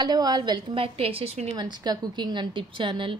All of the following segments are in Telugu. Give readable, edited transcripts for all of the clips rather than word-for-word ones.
Hello all welcome back to Yashaswini Vamshika cooking and tip channel.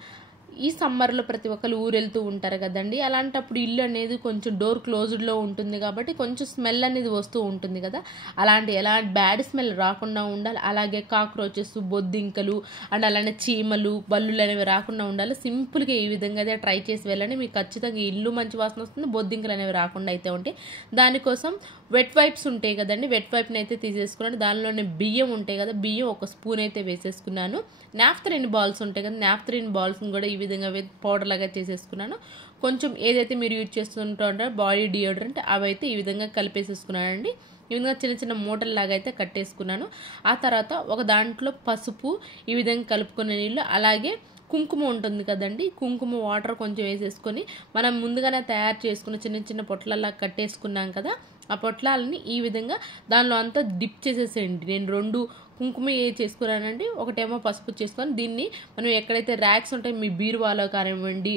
ఈ సమ్మర్లో ప్రతి ఒక్కరు ఊరెళ్తూ ఉంటారు కదండి. అలాంటప్పుడు ఇల్లు అనేది కొంచెం డోర్ క్లోజ్డ్లో ఉంటుంది కాబట్టి కొంచెం స్మెల్ అనేది వస్తూ ఉంటుంది కదా. ఎలాంటి బ్యాడ్ స్మెల్ రాకుండా ఉండాలి. అలాగే కాక్రోచెస్, బొద్దింకలు అండ్ అలానే చీమలు, బల్లులు అనేవి రాకుండా ఉండాలి. సింపుల్గా ఈ విధంగా అయితే ట్రై చేసి వెళ్ళండి. మీకు ఖచ్చితంగా ఇల్లు మంచి వాసన వస్తుంది, బొద్దింకలు అనేవి రాకుండా అయితే ఉంటాయి. దానికోసం వెట్ వైప్స్ ఉంటాయి కదండి, వెట్ వైప్ని అయితే తీసేసుకున్నాను. దానిలోనే బియ్యం ఉంటాయి కదా, బియ్యం ఒక స్పూన్ అయితే వేసేసుకున్నాను. నాఫ్థలిన్ బాల్స్ ఉంటాయి కదా, నాఫ్థలిన్ బాల్స్ని కూడా ఈ విధంగా పౌడర్ లాగా చేసేసుకున్నాను. కొంచెం ఏదైతే మీరు యూజ్ చేస్తుంటారో బాడీ డియోడ్రెంట్ అవైతే ఈ విధంగా కలిపేసేసుకున్నానండి. ఈ విధంగా చిన్న చిన్న మూటల్లాగా అయితే కట్టేసుకున్నాను. ఆ తర్వాత ఒక దాంట్లో పసుపు ఈ విధంగా కలుపుకున్న నీళ్ళు, అలాగే కుంకుమ ఉంటుంది కదండి, కుంకుమ వాటర్ కొంచెం వేసేసుకొని మనం ముందుగానే తయారు చేసుకున్న చిన్న చిన్న పొట్లలా కట్టేసుకున్నాం కదా, ఆ పొట్లాలని ఈ విధంగా దానిలో అంతా డిప్ చేసేసేయండి. నేను 2 కుంకుమ చేసుకున్నానండి, ఒకటేమో పసుపు చేసుకొని దీన్ని మనం ఎక్కడైతే ర్యాక్స్ ఉంటాయి మీ బీరువాలో కానివ్వండి,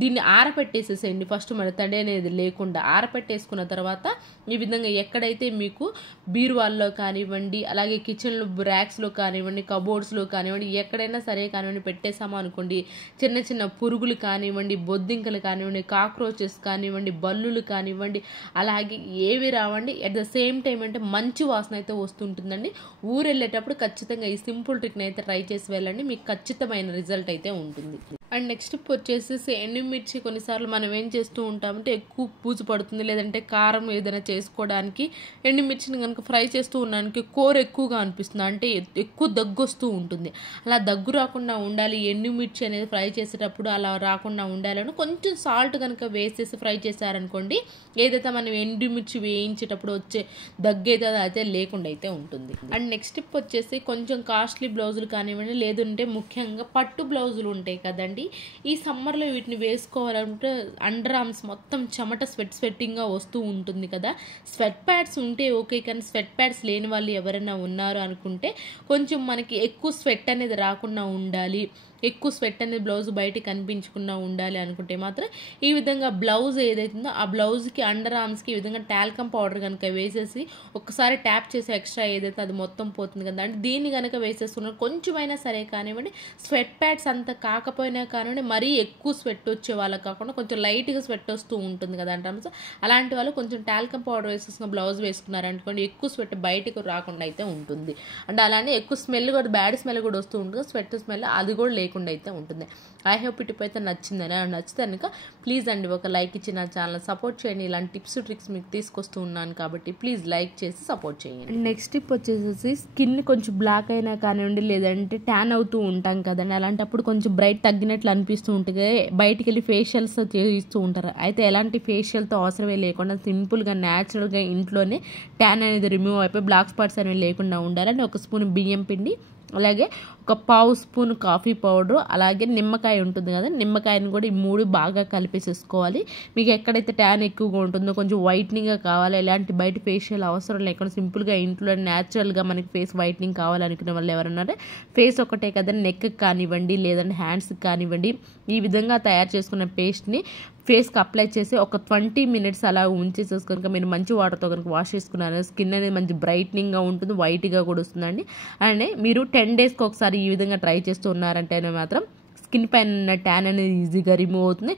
దీన్ని ఆరపెట్టేసేసేయండి. ఫస్ట్ మన తడి అనేది లేకుండా ఆరపెట్టేసుకున్న తర్వాత ఈ విధంగా ఎక్కడైతే మీకు బీరువాల్లో కానివ్వండి, అలాగే కిచెన్లో ర్యాక్స్లో కానివ్వండి, కబోర్డ్స్లో కానివ్వండి, ఎక్కడైనా సరే కానివ్వండి పెట్టేసామో అనుకోండి, చిన్న చిన్న పురుగులు కానివ్వండి, బొద్దింకలు కానివ్వండి, కాక్రోచెస్ కానివ్వండి, బల్లులు కానివ్వండి, అలాగే ఏవి రావండి. అట్ ద సేమ్ టైం అంటే మంచి వాసన అయితే వస్తుంటుందండి. ఊరు వెళ్ళేటప్పుడు ఖచ్చితంగా ఈ సింపుల్ ట్రిక్ని అయితే ట్రై చేసి వెళ్ళండి, మీకు ఖచ్చితమైన రిజల్ట్ అయితే ఉంటుంది. అండ్ నెక్స్ట్ వచ్చేసి ఎండుమిర్చి కొన్నిసార్లు మనం ఏం చేస్తూ ఉంటామంటే ఎక్కువ పూజ పడుతుంది, లేదంటే కారం ఏదైనా చేసుకోవడానికి ఎండుమిర్చిని కనుక ఫ్రై చేస్తూ ఉన్నానికి కూర ఎక్కువగా అనిపిస్తుంది, అంటే ఎక్కువ దగ్గు వస్తూ ఉంటుంది. అలా దగ్గు రాకుండా ఉండాలి, ఎండుమిర్చి అనేది ఫ్రై చేసేటప్పుడు అలా రాకుండా ఉండాలని కొంచెం సాల్ట్ కనుక వేసేసి ఫ్రై చేశారనుకోండి, ఏదైతే మనం ఎండుమిర్చి వేయించేటప్పుడు వచ్చే దగ్గు అయితే లేకుండా అయితే ఉంటుంది. అండ్ నెక్స్ట్ టిప్ వచ్చేసి కొంచెం కాస్ట్లీ బ్లౌజులు కానివ్వండి, లేదంటే ముఖ్యంగా పట్టు బ్లౌజులు ఉంటాయి కదండి, ఈ సమ్మర్లో వీటిని వేసుకోవాలంటే అండర్ ఆర్మ్స్ మొత్తం చెమట స్వెట్టింగ్గా వస్తూ ఉంటుంది కదా. స్వెట్ ప్యాడ్స్ ఉంటే ఓకే, కానీ స్వెట్ ప్యాడ్స్ లేని వాళ్ళు ఎవరైనా ఉన్నారు అనుకుంటే కొంచెం మనకి ఎక్కువ స్వెట్ అనేది రాకుండా ఉండాలి, ఎక్కువ స్వెట్ అనేది బ్లౌజ్ బయటికి కనిపించకుండా ఉండాలి అనుకుంటే మాత్రం ఈ విధంగా బ్లౌజ్ ఏదైతుందో ఆ బ్లౌజ్కి అండర్ ఆర్మ్స్కి ఈ విధంగా టాల్కమ్ పౌడర్ కనుక వేసేసి ఒక్కసారి ట్యాప్ చేసి ఎక్స్ట్రా ఏదైతే అది మొత్తం పోతుంది కదా, అంటే దీన్ని కనుక వేసేసుకున్నారు కొంచెమైనా సరే కానివ్వండి, స్వెట్ ప్యాడ్స్ అంత కాకపోయినా కానివ్వండి, మరీ ఎక్కువ స్వెట్ వచ్చే వాళ్ళకి కాకుండా కొంచెం లైట్గా స్వెట్ వస్తూ ఉంటుంది కదా అంటారు. అలాంటి వాళ్ళు కొంచెం టాల్కమ్ పౌడర్ వేసేసుకున్న బ్లౌజ్ వేసుకున్నారనుకోండి, ఎక్కువ స్వెట్ బయటకు రాకుండా అయితే ఉంటుంది. అంటే అలానే ఎక్కువ స్మెల్ కూడా బ్యాడ్ స్మెల్ కూడా వస్తూ ఉంటుంది, స్వెట్ స్మెల్ అది కూడా లేకుండా అయితే ఉంటుంది. ఐ హోప్ ఈ టిప్ అయితే నచ్చిందని, నచ్చితే కనుక ప్లీజ్ అండి ఒక లైక్ ఇచ్చి నా ఛానల్ సపోర్ట్ చేయండి. ఇలాంటి టిప్స్ ట్రిక్స్ మీకు తీసుకొస్తూ ఉన్నాను కాబట్టి ప్లీజ్ లైక్ చేసి సపోర్ట్ చేయండి. నెక్స్ట్ టిప్ వచ్చేసి స్కిన్ కొంచెం బ్లాక్ అయినా కానివ్వండి, లేదంటే ట్యాన్ అవుతూ ఉంటాం కదండి, అలాంటప్పుడు కొంచెం బ్రైట్ తగ్గినట్లు అనిపిస్తూ ఉంటుంది, బయటికి వెళ్ళి ఫేషియల్స్ చేయిస్తూ ఉంటారు. అయితే ఎలాంటి ఫేషియల్తో అవసరమే లేకుండా సింపుల్గా న్యాచురల్గా ఇంట్లోనే ట్యాన్ అనేది రిమూవ్ అయిపోయి బ్లాక్ స్పాట్స్ అనేవి లేకుండా ఉండాలని ఒక స్పూన్ బియ్యం పిండి, అలాగే ఒక పావు స్పూన్ కాఫీ పౌడర్, అలాగే నిమ్మకాయ ఉంటుంది కదా, నిమ్మకాయని కూడా ఈ 3 బాగా కలిపేసేసుకోవాలి. మీకు ఎక్కడైతే ట్యాన్ ఎక్కువగా ఉంటుందో కొంచెం వైట్నింగ్గా కావాలి, ఎలాంటి బయట ఫేషియల్ అవసరం లేకుండా సింపుల్గా ఇంట్లో న్యాచురల్గా మనకి ఫేస్ వైట్నింగ్ కావాలనుకునే వాళ్ళు ఎవరన్నారే, ఫేస్ ఒకటే కదా నెక్కి కానివ్వండి, లేదంటే హ్యాండ్స్కి కానివ్వండి, ఈ విధంగా తయారు చేసుకున్న పేస్ట్ని ఫేస్కి అప్లై చేసి ఒక 20 మినిట్స్ అలా ఉంచేసేసి కనుక మీరు మంచి వాటర్తో కనుక వాష్ చేసుకున్నారు, స్కిన్ అనేది మంచి బ్రైట్నింగ్గా ఉంటుంది, వైట్గా కూడా వస్తుందండి. అండ్ మీరు 10 డేస్కి ఒకసారి ఈ విధంగా ట్రై చేస్తూ ఉన్నారంటే మాత్రం స్కిన్ పైన ఉన్న ట్యాన్ అనేది ఈజీగా రిమూవ్ అవుతుంది.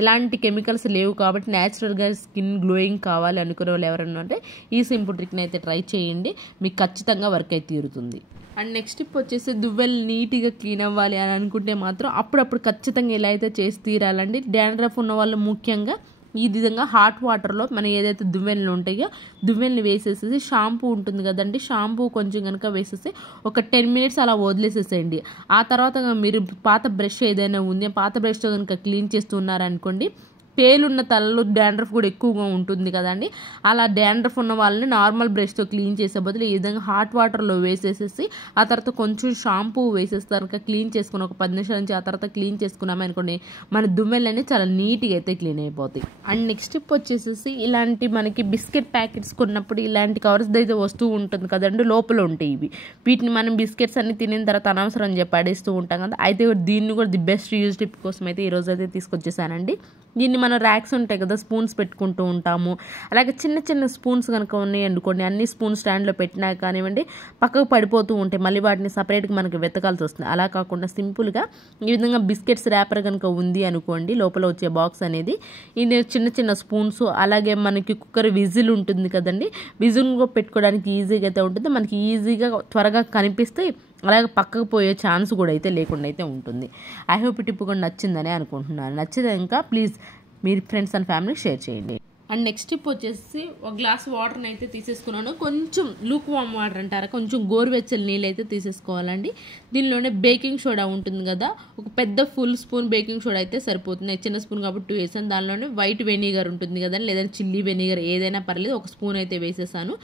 ఎలాంటి కెమికల్స్ లేవు కాబట్టి న్యాచురల్గా స్కిన్ గ్లోయింగ్ కావాలి అనుకునే వాళ్ళు ఎవరన్నా అంటే ఈ సింపుల్ ట్రిక్ని అయితే ట్రై చేయండి, మీకు ఖచ్చితంగా వర్క్ అయితే తీరుతుంది. అండ్ నెక్స్ట్ టిప్ వచ్చేసి దువ్వెలు నీట్గా క్లీన్ అవ్వాలి అని అనుకుంటే మాత్రం అప్పుడప్పుడు ఖచ్చితంగా ఎలా అయితే చేసి తీరాలండి. డాండ్రఫ్ ఉన్న వాళ్ళు ముఖ్యంగా ఈ విధంగా హాట్ వాటర్లో మనం ఏదైతే దువ్వెనలు ఉంటాయో దువ్వెనలు వేసేసి షాంపూ ఉంటుంది కదండి, షాంపూ కొంచెం కనుక వేసేసి ఒక 10 మినిట్స్ అలా వదిలేసేసేయండి. ఆ తర్వాత మీరు పాత బ్రష్ ఏదైనా ఉంది, పాత బ్రష్తో కనుక క్లీన్ చేస్తున్నారనుకోండి, పేలున్న తలలో డాండ్రఫ్ కూడా ఎక్కువగా ఉంటుంది కదండి, అలా డాండ్రఫ్ ఉన్న వాళ్ళని నార్మల్ బ్రష్తో క్లీన్ చేసే బదులు ఈ విధంగా హాట్ వాటర్లో వేసేసేసి ఆ తర్వాత కొంచెం షాంపూ వేసేసి కనుక క్లీన్ చేసుకుని ఒక 10 నిమిషాల నుంచి ఆ తర్వాత క్లీన్ చేసుకున్నాము అనుకోండి, మన దుమ్మెలన్నీ చాలా నీట్గా అయితే క్లీన్ అయిపోతాయి. అండ్ నెక్స్ట్ టిప్ వచ్చేసి ఇలాంటి మనకి బిస్కెట్ ప్యాకెట్స్ కొన్నప్పుడు ఇలాంటి కవర్స్ అయితే వస్తూ ఉంటుంది కదండి, లోపల ఉంటాయి ఇవి, వీటిని మనం బిస్కెట్స్ అన్ని తినిన తర్వాత అనవసరం చెప్పి పడేస్తూ ఉంటాం కదా. అయితే దీన్ని కూడా ది బెస్ట్ యూజ్ టిప్ కోసం అయితే ఈరోజు అయితే తీసుకొచ్చేసానండి. దీన్ని మనం మన ర్యాక్స్ ఉంటాయి కదా, స్పూన్స్ పెట్టుకుంటూ ఉంటాము. అలాగే చిన్న చిన్న స్పూన్స్ కనుక ఉన్నాయి అనుకోండి, అన్ని స్పూన్ స్టాండ్లో పెట్టినా కానివ్వండి పక్కకు పడిపోతూ ఉంటాయి, మళ్ళీ వాటిని సపరేట్గా మనకి వెతకాల్సి వస్తుంది. అలా కాకుండా సింపుల్గా ఈ విధంగా బిస్కెట్స్ ర్యాపర్ కనుక ఉంది అనుకోండి, లోపల వచ్చే బాక్స్ అనేది ఇది చిన్న చిన్న స్పూన్స్, అలాగే మనకి కుక్కర్ విజిల్ ఉంటుంది కదండి, విజిల్ పెట్టుకోవడానికి ఈజీగా అయితే ఉంటుంది, మనకి ఈజీగా త్వరగా కనిపిస్తే అలాగే పక్కకు పోయే ఛాన్స్ కూడా అయితే లేకుండా అయితే ఉంటుంది. ఐ హోప్ ఈ టిప్ కూడా నచ్చిందని అనుకుంటున్నాను. నచ్చితే ఇంకా ప్లీజ్ మీరు ఫ్రెండ్స్ అండ్ ఫ్యామిలీకి షేర్ చేయండి. అండ్ నెక్స్ట్ టిప్ వచ్చేసి ఒక గ్లాస్ వాటర్ని అయితే తీసేసుకున్నాను. కొంచెం లూక్ వామ్ వాటర్ అంటారా, కొంచెం గోరువెచ్చని నీళ్ళు అయితే తీసేసుకోవాలండి. దీనిలోనే బేకింగ్ సోడా ఉంటుంది కదా, ఒక పెద్ద ఫుల్ స్పూన్ బేకింగ్ సోడా అయితే సరిపోతుంది. చిన్న స్పూన్ కాబట్టి 2 వేసాను. దానిలోనే వైట్ వెనిగర్ ఉంటుంది కదండి, లేదంటే చిల్లీ వెనిగర్ ఏదైనా పర్లేదు, ఒక స్పూన్ అయితే వేసేసాను.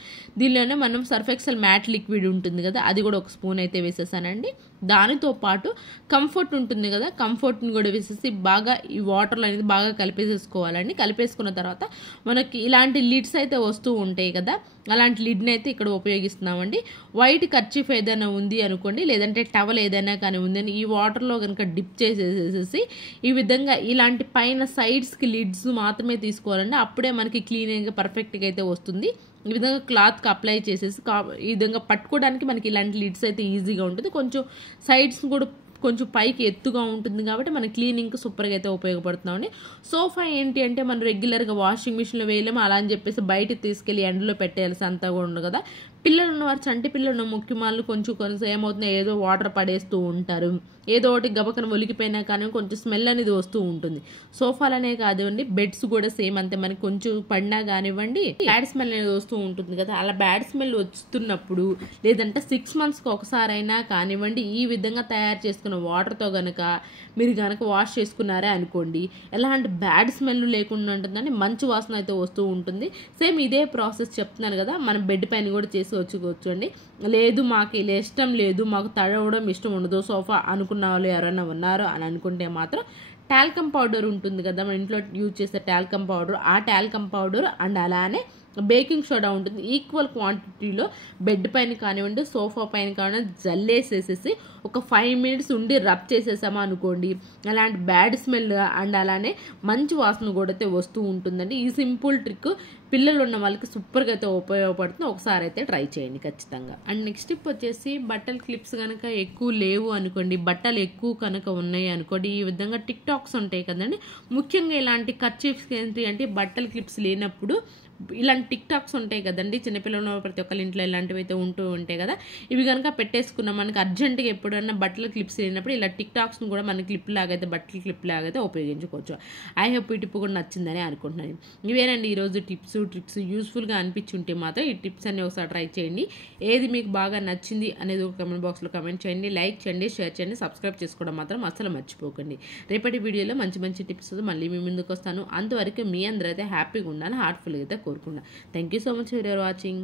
దీనిలోనే మనం సర్ఫ్ ఎక్సెల్ మ్యాట్ లిక్విడ్ ఉంటుంది కదా, అది కూడా ఒక స్పూన్ అయితే వేసేసానండి. దానితో పాటు కంఫర్ట్ ఉంటుంది కదా, కంఫర్ట్ని కూడా వేసేసి బాగా ఈ వాటర్లో అనేది బాగా కలిపేసేసుకోవాలండి. కలిపేసుకున్న తర్వాత మనకి ఇలాంటి లిడ్స్ అయితే వస్తూ ఉంటాయి కదా, అలాంటి లిడ్ని అయితే ఇక్కడ ఉపయోగిస్తున్నామండి. వైట్ కర్చీఫ్ ఏదైనా ఉంది అనుకోండి, లేదంటే టవల్ ఏదైనా కానీ ఉందని ఈ వాటర్లో కనుక డిప్ చేసేసేసి ఈ విధంగా ఇలాంటి పైన సైడ్స్కి లిడ్స్ మాత్రమే తీసుకోవాలండి. అప్పుడే మనకి క్లీనింగ్గా పర్ఫెక్ట్గా అయితే వస్తుంది. ఈ విధంగా క్లాత్కి అప్లై చేసేసి ఈ విధంగా పట్టుకోవడానికి మనకి ఇలాంటి లిడ్స్ అయితే ఈజీగా ఉంటుంది. కొంచెం సైడ్స్ కూడా కొంచెం పైకి ఎత్తుగా ఉంటుంది కాబట్టి మన క్లీనింగ్కి సూపర్గా అయితే ఉపయోగపడుతున్నామండి. సోఫా ఏంటి అంటే మనం రెగ్యులర్గా వాషింగ్ మిషన్లో వేయలేము, అలా అని చెప్పేసి బయటకు తీసుకెళ్ళి ఎండలో పెట్టేయాల్సి అంతా కూడా ఉండదు కదా. పిల్లలు ఉన్నవారు, చంటి పిల్లలు ఉన్న ముఖ్యమాలు కొంచెం ఏమవుతుందో ఏదో వాటర్ పడేస్తూ ఉంటారు, ఏదో ఒకటి గబకన ఒలికిపోయినా కానీ కొంచెం స్మెల్ అనేది వస్తూ ఉంటుంది. సోఫాలనే కానివ్వండి, బెడ్స్ కూడా సేమ్ అంతే, మనకి కొంచెం పడినా కానివ్వండి బ్యాడ్ స్మెల్ అనేది వస్తూ ఉంటుంది కదా. అలా బ్యాడ్ స్మెల్ వస్తున్నప్పుడు లేదంటే 6 monthsకి ఒకసారైనా కానివ్వండి ఈ విధంగా తయారు చేసుకున్న వాటర్తో కనుక మీరు కనుక వాష్ చేసుకున్నారే అనుకోండి, ఎలాంటి బ్యాడ్ స్మెల్ లేకుండా ఉంటుందని మంచి వాసన అయితే వస్తూ ఉంటుంది. సేమ్ ఇదే ప్రాసెస్ చెప్తున్నాను కదా, మనం బెడ్ పైన కూడా చేసుకోవచ్చు అండి. లేదు మాకు ఇలా ఇష్టం లేదు, మాకు తడవడం ఇష్టం ఉండదు సోఫా అనుకున్న వాళ్ళు ఎవరైనా ఉన్నారు అని అనుకుంటే మాత్రం టాల్కమ్ పౌడర్ ఉంటుంది కదా, మన ఇంట్లో యూజ్ చేసే టాల్కమ్ పౌడర్, ఆ టాల్కమ్ పౌడర్ అండ్ అలానే బేకింగ్ సోడా ఉంటుంది ఈక్వల్ క్వాంటిటీలో బెడ్ పైన కానివ్వండి సోఫా పైన కానివ్వండి జల్లేసేసేసి ఒక 5 minutes ఉండి రబ్ చేసేసామా అనుకోండి, అలాంటి బ్యాడ్ స్మెల్ అండ్ అలానే మంచి వాసన కూడా అయితే వస్తూ ఉంటుందండి. ఈ సింపుల్ ట్రిక్ పిల్లలు ఉన్న వాళ్ళకి సూపర్గా అయితే ఉపయోగపడుతుంది. ఒకసారి అయితే ట్రై చేయండి ఖచ్చితంగా. అండ్ నెక్స్ట్ టిప్ వచ్చేసి బట్టల క్లిప్స్ కనుక ఎక్కువ లేవు అనుకోండి, బట్టలు ఎక్కువ కనుక ఉన్నాయి అనుకోండి, ఈ విధంగా టిక్ టాక్స్ ఉంటాయి కదండి, ముఖ్యంగా ఇలాంటి కర్చీఫ్స్ ఏంటి అంటే బట్టల క్లిప్స్ లేనప్పుడు ఇలాంటి టిక్ టాక్స్ ఉంటాయి కదండి, చిన్నపిల్లలు ప్రతి ఒక్కరి ఇంట్లో ఇలాంటివి అయితే ఉంటూ ఉంటాయి కదా, ఇవి కనుక పెట్టేసుకున్నాం మనకి అర్జెంటుగా ఎప్పుడన్నా బట్టల క్లిప్స్ లేనప్పుడు ఇలా టిక్ టాక్స్ని కూడా మన క్లిప్ లాగైతే బట్టల క్లిప్ లాగైతే ఉపయోగించుకోవచ్చు. ఐ హోప్ ఈ టిప్ కూడా నచ్చిందని అనుకుంటున్నాను. ఇవేనండి ఈరోజు టిప్స్ ట్రిక్స్. యూస్ఫుల్గా అనిపించుంటే మాత్రం ఈ టిప్స్ అన్ని ఒకసారి ట్రై చేయండి. ఏది మీకు బాగా నచ్చింది అనేది ఒక కమెంట్ బాక్స్లో కమెంట్ చేయండి, లైక్ చేయండి, షేర్ చేయండి, సబ్స్క్రైబ్ చేసుకోవడం మాత్రం అసలు మర్చిపోకండి. రేపటి వీడియోలో మంచి మంచి టిప్స్ మళ్ళీ మీ ముందుకు వస్తాను. అంతవరకు మీ అందరూ అయితే హ్యాపీగా ఉండాలని హార్ట్ఫుల్గా అయితే కోరుకున్నా. Thank you so much for your watching.